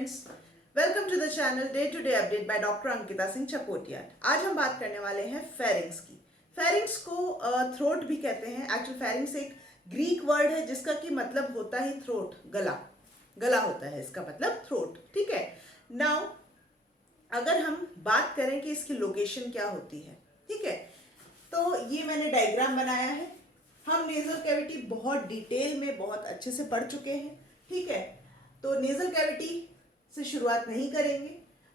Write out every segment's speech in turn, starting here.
Friends, welcome to the channel day to day update by doctor Ankita Singh Chakotia. आज हम बात करने वाले हैं फेरिंग्स की। फेरिंग्स को थ्रोट भी कहते हैं। एक्चुअल फेरिंग्स एक ग्रीक वर्ड है जिसका कि मतलब होता है थ्रोट, गला। गला होता है इसका मतलब थ्रोट, ठीक है। नाउ अगर हम बात करें कि इसकी लोकेशन क्या होती है, ठीक है, तो ये मैंने डायग्राम बनाया है। हम नेजल कैविटी बहुत डिटेल में बहुत अच्छे से पढ़ चुके हैं, ठीक है। तो नेजल कैविटी से शुरुआत नहीं करेंगे,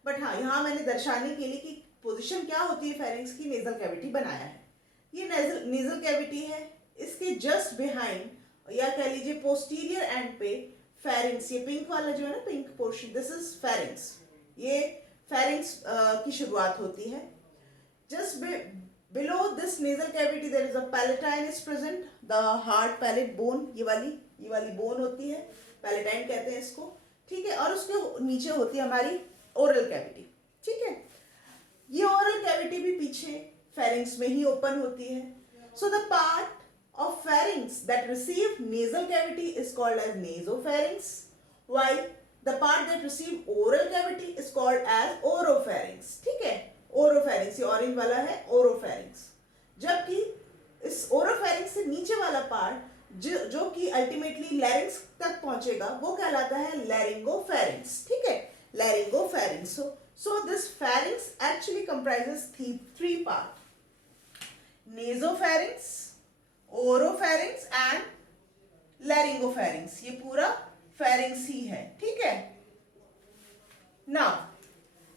बट हाँ, यहाँ मैंने दर्शाने के लिए कि पोजीशन क्या होती है फेरिंग्स की, नेजल कैविटी बनाया है। ये नेजल कैविटी है, इसके जस्ट बिहाइंड या कह लीजिए पोस्टीरियर एंड पे फेरिंग्स, ये पिंक वाला जो है ना, pink portion, this is pharynx. ये फेरिंग्स की शुरुआत होती है। Just below this nasal cavity there is a palatine is present, the hard palate bone, ये वाली बोन होती है, पैलेटाइन कहते हैं इसको, ठीक है। और उसके नीचे होती है हमारी ओरल कैविटी, ठीक है। ये ओरल कैविटी भी पीछे फेरिंग्स में ही ओपन होती है। So the part of pharynx that receive nasal cavity is called as nasopharynx, while the part that receive oral cavity is called as oropharynx, ठीक है। ओरोफेरिंक्स, ये ऑरेंज वाला है ओरोफेरिंक्स। जबकि इस ओरोफेरिंक्स से नीचे वाला पार्ट जो कि अल्टीमेटली लैरिंक्स तक पहुंचेगा वो कहलाता है लैरिंगोफेरिंक्स, ठीक है, laryngopharynx. So this pharynx actually comprises three part, nasopharynx, oropharynx and laryngopharynx. ये पूरा फेरिंक्स ही है, ठीक है। नाउ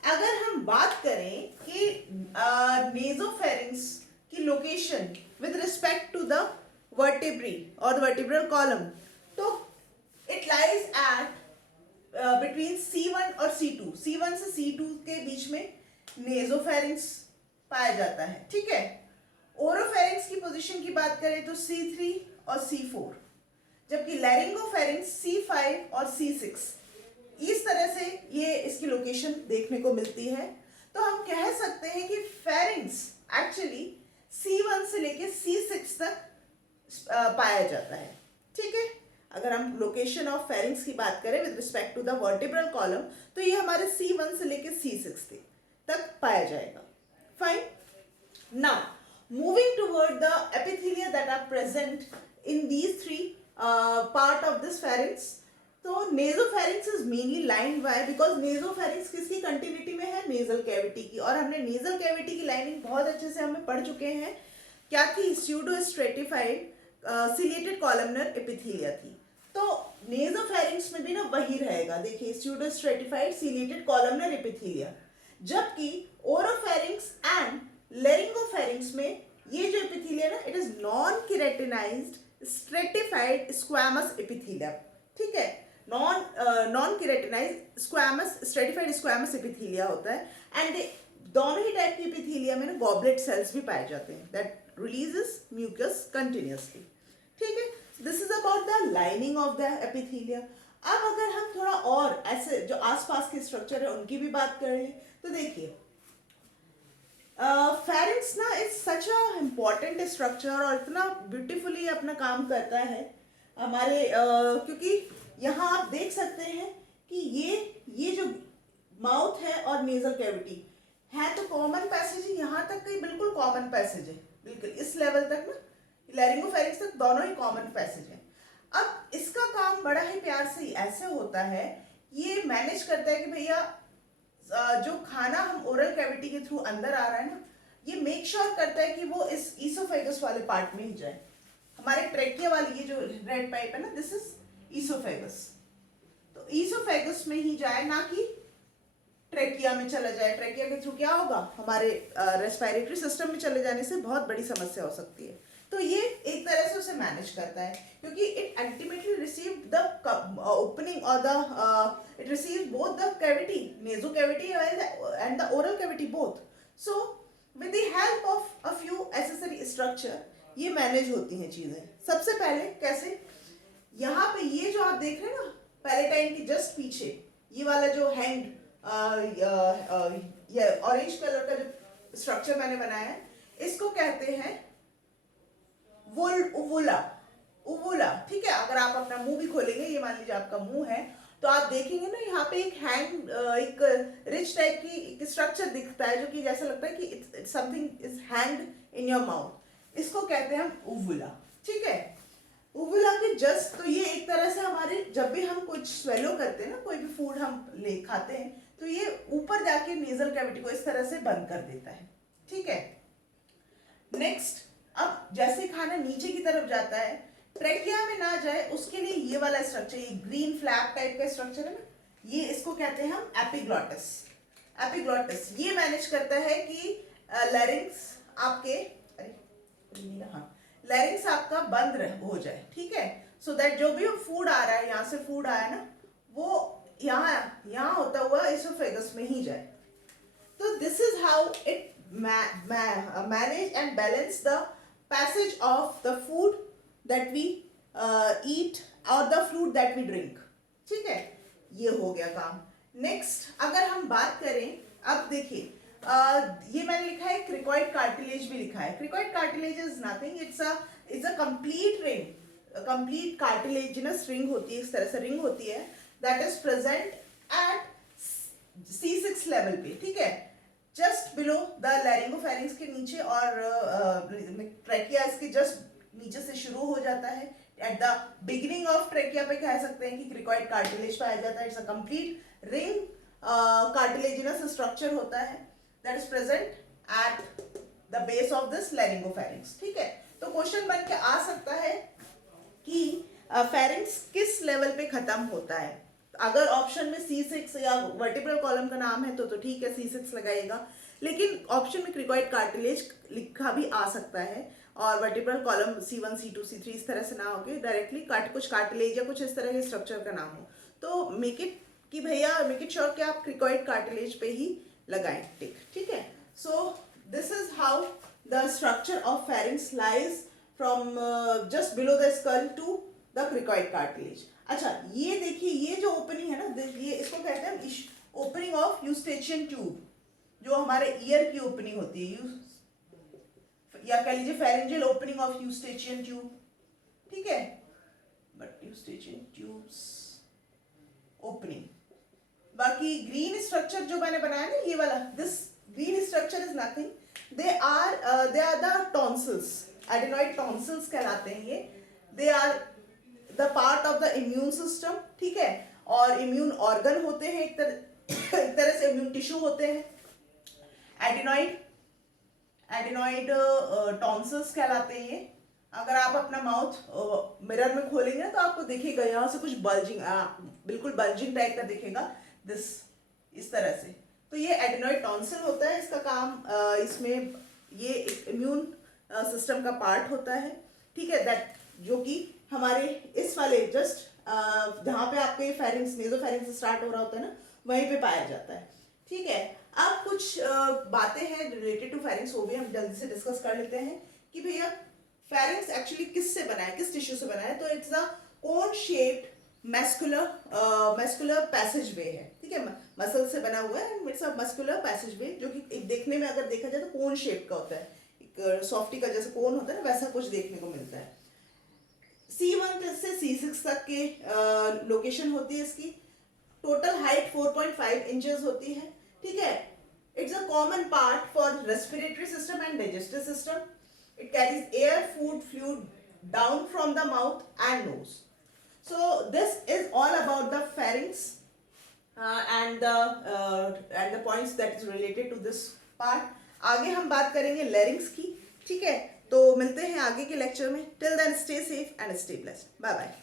अगर हम बात करें कि नेजोफेरिंग्स की location with respect to the vertebrae और वर्टिब्रल कॉलम, तो it lies at between C1 और C2। C1 से C2 के बीच में नेजोफेरिंग्स पाया जाता है, ठीक है। ओरोफेरिंग्स की पोजीशन की बात करें तो C3 और C4, जबकि लैरिंगोफेरिंग्स C5 और C6। इस तरह से ये इसकी लोकेशन देखने को मिलती है। तो हम कह सकते हैं कि फेरिंग्स एक्चुअली C1 से लेके C6 तक पाया जाता है, ठीक है। अगर हम लोकेशन ऑफ फेरिंग्स की बात करें with respect to the vertebral column, तो ये हमारे C1 से लेके C6 तक पाया जाएगा। Fine. Now moving toward the epithelia that are present in these three part of this pharynx. तो nasopharynx is mainly lined by, because nasopharynx किसकी कंटिन्यूटी में है, नेजल कैविटी की। और हमने नेजल कैविटी की लाइनिंग बहुत अच्छे से हमें पढ़ चुके हैं, क्या थी, pseudo stratified ciliated columnar epithelia थी। तो नेजोफेरिंक्स में भी ना वही रहेगा, देखिए, pseudo stratified ciliated columnar epithelia. जबकि ओरोफेरिंक्स एंड लैरिंगोफेरिंक्स में ये जो एपिथेलिया ना, it is non keratinised stratified squamous epithelia, ठीक है। Non keratinised squamous stratified squamous epithelia होता है। एंड दोनों ही टाइप की एपिथेलिया में ना गॉबलेट सेल्स भी पाए जाते हैं दैट रिलीजेस म्यूकस कंटिन्यूअसली, ठीक है। This is about the lining of the epithelia. अब अगर हम थोड़ा और ऐसे जो आसपास के स्ट्रक्चर है उनकी भी बात कर लें, तो देखिए, फेरिंक्स ना is such a important structure और इतना ब्यूटिफुली अपना काम करता है हमारे क्योंकि यहाँ आप देख सकते हैं कि ये जो माउथ है और नेजल कैविटी है, तो कॉमन पैसेज है, यहाँ तक कहीं बिल्कुल कॉमन पैसेज है, बिल्कुल इस लेवल तक ना, लैरिंगोफेरिंक्स तक दोनों ही कॉमन पैसेज है। अब इसका काम बड़ा ही प्यार से ऐसे होता है, ये मैनेज करता है कि भैया जो खाना हम ओरल कैविटी के थ्रू अंदर आ रहा है ना, ये मेक श्योर करता है कि वो इस ईसोफेगस वाले पार्ट में ही जाए। हमारे ट्रेकिया वाली ये जो रेड पाइप है ना, दिस इज ईसोफेगस, तो ईसोफेगस में ही जाए, ना कि ट्रेकिया में चला जाए। ट्रेकिया के थ्रू क्या होगा, हमारे रेस्पिरेटरी सिस्टम में चले जाने से बहुत बड़ी समस्या हो सकती है। तो ये एक तरह से उसे मैनेज करता है, क्योंकि it ultimately receive the opening और the it receive both the cavity, naso cavity and the oral cavity both. So with the help of a few accessory structure ये मैनेज होती हैं चीजें। सबसे पहले कैसे, यहाँ पे ये जो आप देख रहे हैं ना, पैलेटाइन के जस्ट पीछे ये वाला जो हैंड ये ऑरेंज कलर का जो स्ट्रक्चर मैंने बनाया है, इसको कहते हैं उवुला, उवुला, ठीक है। अगर आप अपना मुंह भी खोलेंगे, ये मान लीजिए आपका मुंह है, तो आप देखेंगे ना यहाँ पे एक हैंग एक रिच टाइप की एक स्ट्रक्चर दिखता है, जो कि जैसा लगता है कि it's something is hanged in your mouth. इसको कहते हैं हम उवुला। ठीक है, उवुला के जस्ट, तो ये एक तरह से हमारे जब भी हम कुछ स्वेलो करते हैं ना, कोई भी फूड हम ले खाते हैं, तो ये ऊपर जाके नेजल कैविटी को इस तरह से बंद कर देता है। ठीक है, नेक्स्ट, अब जैसे खाना नीचे की तरफ जाता है, ट्रेकिया में ना जाए उसके लिए ये वाला स्ट्रक्चर, ये ग्रीन फ्लैप टाइप का स्ट्रक्चर है ना, ये इसको कहते हैं हम एपिग्लॉटिस। एपिग्लॉटिस ये मैनेज करता है कि लैरिंग्स आपके, हाँ, लैरिंग्स आपका बंद हो जाए। ठीक है, सो दैट जो भी फूड आ रहा है, यहाँ से फूड आया ना, वो यहाँ होता हुआ इसोफेगस में ही जाए। तो this is how it manage and balance the passage of the food that we eat or the fruit that we drink। ठीक है, ये हो गया काम। नेक्स्ट अगर हम बात करें, अब देखिए ये मैंने लिखा है क्रिकॉइड कार्टिलेज भी लिखा है। Cricoid cartilage is nothing, it's a complete ring, complete cartilaginous ring होती है, इस तरह से रिंग होती है, that is present eight C6 level पे। ठीक है, जस्ट बिलो द लैरिंगोफेरिंक्स के नीचे, और ट्रेकिया इसके जस्ट नीचे से शुरू हो जाता है। At the beginning of trachea पे कह सकते हैं कि क्रिकॉइड कार्टिलेज पाया जाता है। It's a complete ring cartilaginous structure होता है that is present at the base of this laryngopharynx. ठीक है, तो क्वेश्चन बन के आ सकता है कि फेरिंक्स किस लेवल पे खत्म होता है। अगर ऑप्शन में C6 या वर्टिब्रल कॉलम का नाम है तो ठीक है, C6 लगाइएगा, लेकिन ऑप्शन में क्रिकॉइड कार्टिलेज लिखा भी आ सकता है, और vertebral column C1 C2 C3 इस तरह से ना होके डायरेक्टली कुछ कार्टिलेज या कुछ इस तरह के स्ट्रक्चर का नाम हो, तो मेक इट श्योर कि आप क्रिकॉइड कार्टिलेज पे ही लगाएं टिक। ठीक है, so this is how the structure of pharynx lies from just below the skull to the cricoid cartilage. अच्छा, ये देखिए, ये जो ओपनिंग है ना, ये इसको कहते हैं ओपनिंग ऑफ यूस्टेचियन ट्यूब, जो हमारे ईयर की ओपनिंग होती है, या कह लीजिए pharyngeal opening of Eustachian tube. ठीक है, बट यूस्टेचियन ट्यूब्स ओपनिंग। बाकी ग्रीन स्ट्रक्चर जो मैंने बनाया ना, ये वाला, this green structure is nothing, they are the tonsils, adenoid tonsils कहलाते हैं ये। They are the part of the immune system. ठीक है, और इम्यून ऑर्गन होते हैं, एक तरह से इम्यून टिश्यू होते हैं। एडेनॉइड टॉन्सिल्स कहलाते हैं ये। अगर आप अपना माउथ मिरर में खोलेंगे ना, तो आपको दिखेगा यहाँ से कुछ बल्जिंग, बिल्कुल बल्जिंग टाइप का दिखेगा, दिस इस तरह से। तो ये एडेनॉइड टॉन्सिल होता है, इसका काम इसमें ये एक इम्यून सिस्टम का पार्ट होता है। ठीक है, दैट जो कि हमारे इस वाले जस्ट जहाँ पे आपके फेरिंग्स, नेजोफेरिंग्स स्टार्ट हो रहा होता है ना, वहीं पे पाया जाता है। ठीक है, अब कुछ बातें हैं रिलेटेड टू फेरिंग्स, वो भी हम जल्दी से डिस्कस कर लेते हैं कि भैया फेरिंग्स एक्चुअली किस से बना है, किस टिश्यू से बना है। तो it's a cone shaped muscular passage वे है। ठीक है, मसल से बना हुआ है, इट्स अ मस्कुलर पैसेज वे, जो कि एक देखने में अगर देखा जाए तो कोन शेप का होता है, एक सॉफ्टी का जैसे कोन होता है ना, वैसा कुछ देखने को मिलता है। C1 से C6 तक के लोकेशन होती है इसकी। टोटल हाइट 4.5 इंचेस होती है। ठीक है, it's a common part for respiratory system and digestive system. It carries air, food, fluid down from the mouth and nose. So this is all about the pharynx and the points that is related to this part। आगे हम बात करेंगे लैरिंग्स की। ठीक है, तो मिलते हैं आगे के लेक्चर में। Till then stay safe and stay blessed. Bye bye.